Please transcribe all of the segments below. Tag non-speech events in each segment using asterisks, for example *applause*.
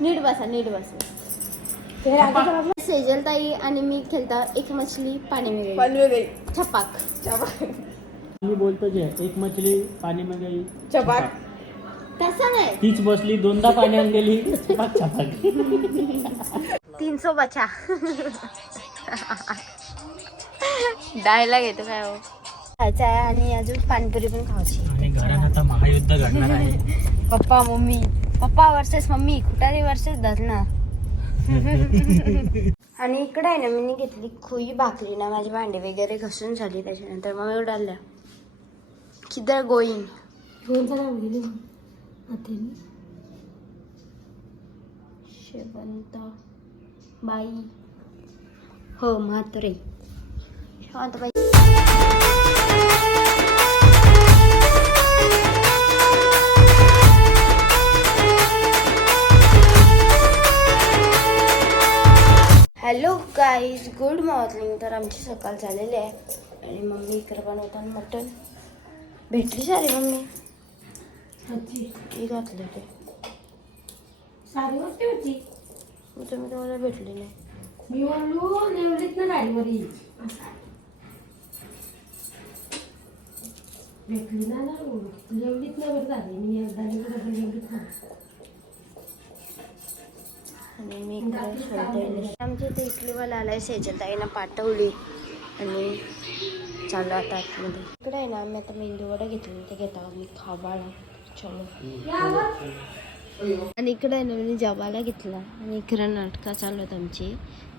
नीट बसा नीट बसा. सेजल ताई आणि मी खेळता एक मछली पाणी में गई छपाक. मी बोलतो जे एक मछली पाणी में गई चपाक तसं नाही. तीच बसली दोनदा पाण्यात गेली छपाक छपाक. तीन सो बचा डायला घेतो काय हो? खायचं आहे आणि अजून पाणीपुरी पण खायची आणि घरात आता महायुद्ध घडणार आहे. Papa mummy. पप्पा वर्सेस मम्मी कुठारी वर्सेस धरणा. आणि इकडे आहे ना मी घेतली खुई भाकरी ना माझी भांडी वगैरे घसून झाली त्याच्यानंतर. मग मी उडाल्या किदर गोईंग शेवंत बाई. हो Mhatre. Shevantbai guys good morning तर आमची सकाळ झालेली आहे. आणि मम्मी इकडे बनवतात मटण. भेटली सारी मम्मी? ती घातलं ते सारी गोष्टी होती. तुम्ही तुम्हाला भेटली नाही. मी म्हणलो नेवलीत ना गाडीवर. येईल भेटली ना ना लेवलीत ना बरं झाली. मी एकदा लेवलीत ना आणि मी इकडे सोडते आमच्या इथे इटलीवाला आलाय सेजल ताईनं पाठवली. आणि चालू आता आतमध्ये. इकडे आहे ना आम्ही आता मेंदू वडा घेतली. ते घेता आम्ही खाबाळा. चलो. आणि इकडे आहे ना मी जबाला घेतला. आणि इकडे नाटकं चालू आहेत आमची.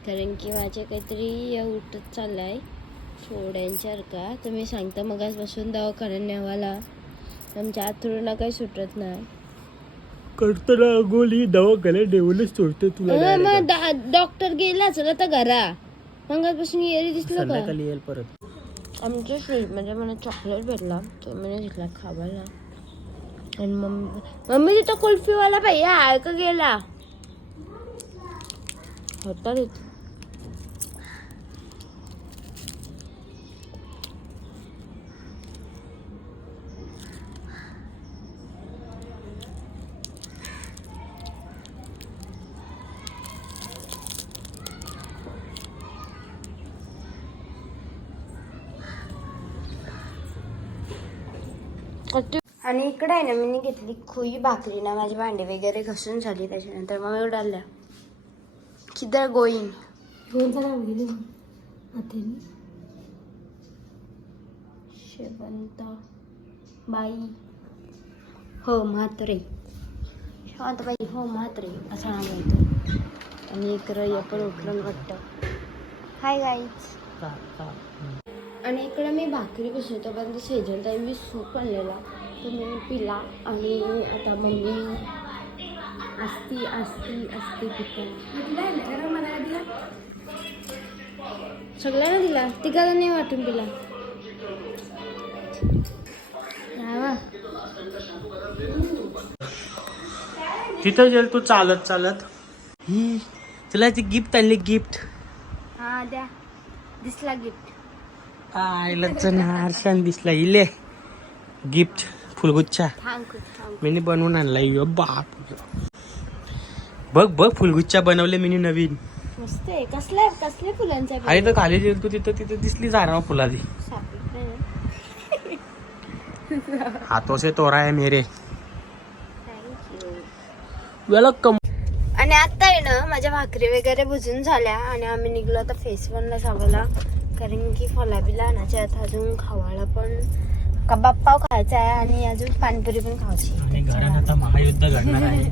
कारण की माझे काहीतरी उठत चाललं आहे सोड्यांसारखा तर मी सांगता मगाच बसून दवाखान्यात न्यावाला आमच्या आतुरला काही सुटत नाही. कडतला गोली दवाखान्यात देऊनच सोडतो तुला. मग डॉक्टर गेलाच ना तर घरा मगापासून येरी दिसलं का? संध्याकाळी येईल परत. आमच्या फ्रीजमध्ये मला चॉकलेट भेटला तो मी घेतला खावायला. आणि मम्मी मम्मी तिथं कुल्फीवाला भैया आहे का गेला. होता तिथं. आणि इकडे आहे ना मी घेतली खुई भाकरी ना माझी भांडी वगैरे घसून झाली त्याच्यानंतर. मग उडाल्या किदर गोईंग घेऊन जा ना. गेली शेवंत. बाई. हो म्हात्रे. शांतबाई हो म्हात्रे. असं नाव येतो. आणि इकडं या पण उकरण वाटतं. हाय का आणि इकडे मी भाकरी बसवतो पण सेजल ताई मी सूप आणलेला. तो मी पिला आणि आता मम्मी असती असती असती पिता. सगळ्यांना दिला? तिघाला नाही वाटून पिला रावा. तिथं गेल तू चालत चालत. ही तुला ती गिफ्ट आणली गिफ्ट हा द्या. दिसला गिफ्ट आरशान दिसला इले. गिफ्ट फुलगुच्छा. मी बनवून आणला यो बाप. बघ बघ फुलगुच्छा बनवले मी नवीन. मस्त आहे. कसल्या कसल्या फुलांचा आणि तर खाली गेल तू तिथं तिथं दिसली झाडा फुलाची सापडत नाही. हातों से तोरा है मेरे. वेलकम आणि आता आहे ना माझ्या भाकरी वगैरे बुजून झाल्या आणि आम्ही निघलो आता फेस वनला जावला कारण की फलाबीला आणायच्या आहेत. अजून खावायला पण कबाब पाव खायचा आहे आणि अजून पाणीपुरी पण खायची. आणि घरात आता महायुद्ध घडणार आहे.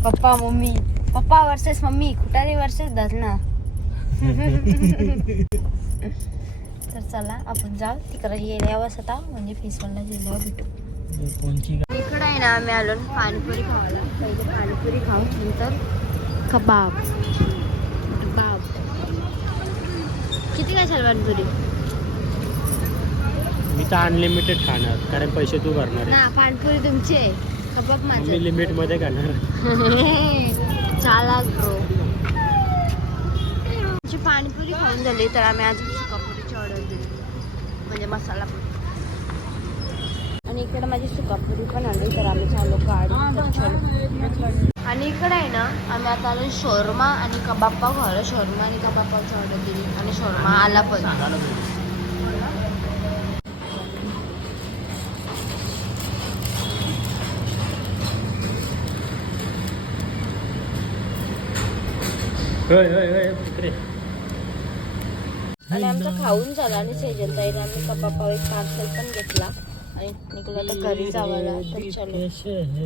*laughs* Papa mummy. पप्पा वर्सेस मम्मी. कुठारी वर्सेस धरणा. तर चला आपण जाऊ. तिकडे गेल्यावर आता. म्हणजे फेस वनला गेल्यावर भेटू. इकडे आहे ना आम्ही आलो पाणीपुरी खावायला. पहिले पाणीपुरी खाऊ नंतर कबाब. किती काय पाणीपुरी मी तर अनलिमिटेड खाणार कारण पैसे तू भरणार ना पाणीपुरी तुमची आहे. कबाब मी माझं. लिमिटमध्ये खाणार. *laughs* चालाक ब्रो आमची पाणीपुरी खाऊन झाली तर आम्ही आज सुकापुरीची ऑर्डर दिली. म्हणजे मसाला पुरी आणि इकडे माझी सुकापुरी पण आली तर आम्ही चालू गाडी आणि इकडे आहे ना आम्ही आता आलो शोरमा आणि कबाब पाव खावलं शोरमा आणि कबाब पावची ऑर्डर दिली आणि शोरमा आला पण. आणि आमचं खाऊन झालं आणि सेजल ताईने आम्ही कबाब पाव एक पार्सल पण घेतला. आणि निघलो आता घरी तर चलो.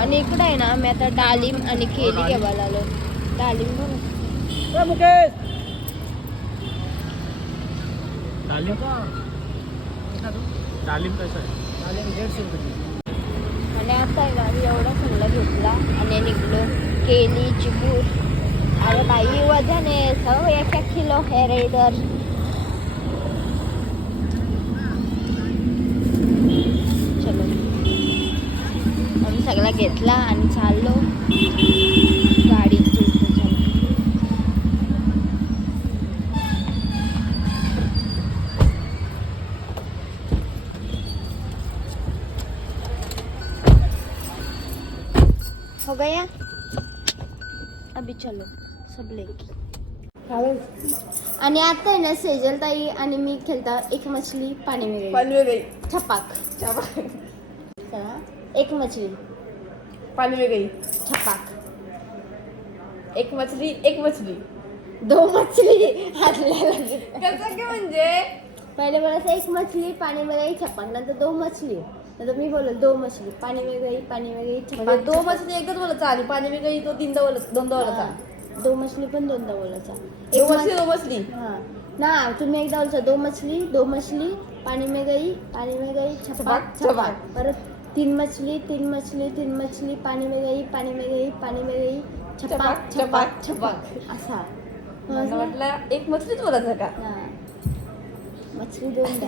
आणि इकडे आहे ना मी आता डालिम आणि केली घ्यायला आलो. डालिम बघ. कसं आहे? आणि आता आहे ना मी एवढा सगळं घेतला आणि निघलो. केली चिबूर अरे बाई वजन आहे. सगळं एक एक किलो हे आम्ही सगळा घेतला आणि चाललो गाडीची हो गया? अभी चलो सब लेके. आणि आता ना सेजल ताई आणि मी खेळता एक मछली पाणी में पानी में गई छपाक. चला एक मछली. पानी में गई छपाक एक मछली एक मछली. दो मछली. हातला लगे कसं म्हणजे? पहले बोला एक मछली पानी में गई छपाक नंतर दो मछली. नंतर मी बोल दो मछली. पानी में गई पानी में गई म्हणजे छपाक दो. मछली एकच बोलायचा आणि पाणी में गई तो तीनदा बोलत दोनदा बोलायचा हा. दो मछली पण दोनदा बोलायचा दो एक मछली मछ- दो मछली? हा. ना तुम्ही एकदा बोलता दो मछली दो मछली पानी में गई पानी में गई छपाक, छपाक छपाक. परत तीन मछली तीन मछली तीन मछली पानी में गई पानी में गई पानी में गई छपाक छपाक छपाक असा. मला? वाटलं एक मछलीच बोलायचं का. मछली दोनदा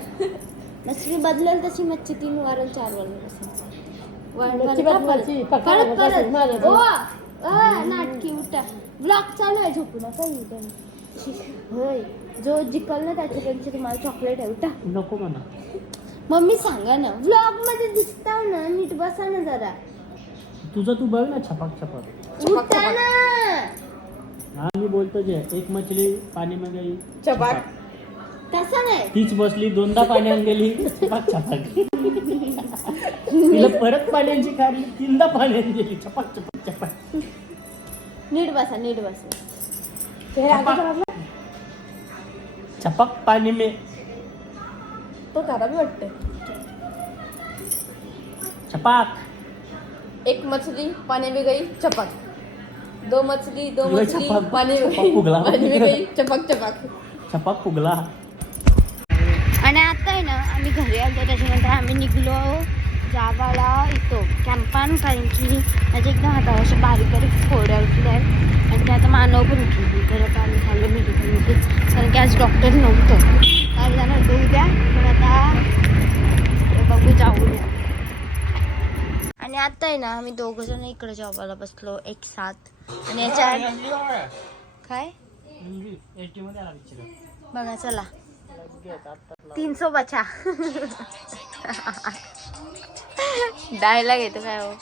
मछली बदलेल तशी मच्छी तीन वारल चार मच्छी परत- परत. नाटकी उठा. ब्लॉक चालू आहे झोपू नका ही पण. होय. जो जिंकल ना त्याच्यापेक्षा तुम्हाला चॉकलेट आहे. उठा. नको म्हणा. मम्मी सांगा ना व्लॉगमध्ये दिसताव ना नीट बसा ना जरा. तुझं तू बघ ना छपाक छपाक. उठा ना. हा मी बोलतो जे एक मछली पाणी में गई छपाक. तसं नाही? तीच बसली दोनदा पाण्यात गेली छपाक छपाक. तिला परत पाण्याची खाली तीनदा पाण्यात गेली छपाक छपाक छपाक. नीट बसा नीट बसा. छपाक पाणी में तो खराब वाटतं छपाक एक मछली पानी में गई चपक. दो मछली दो मछली पानी में गई. पानी में गई चपक चपक. छपाक फुगला. आणि आता आहे ना आम्ही घरी आलो त्याच्यानंतर आम्ही निघलो जावाला इथं कॅम्पान कारण की माझ्या एकदम हातावर अशा बारीक बारीक फोड्या उठल्या आहेत आणि ते आता मानव पण उठली तर आता आम्ही चाललो मेडिकलमध्ये कारण की आज डॉक्टर नव्हतं. काय जाणार होतं उद्या पण आता ते बघू जाऊ. द्या आणि आता आहे ना आम्ही दोघं जण इकडे जॉबाला बसलो एक साथ आणि याच्या काय? बघा चला. तीन सौ बचा डायलॉग येतो काय हो?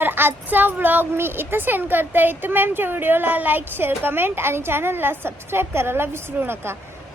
तर आजचा व्लॉग मी इथं सेंड करते. तुम्ही आमच्या व्हिडिओला लाईक शेअर कमेंट आणि चॅनलला सबस्क्राईब करायला विसरू नका.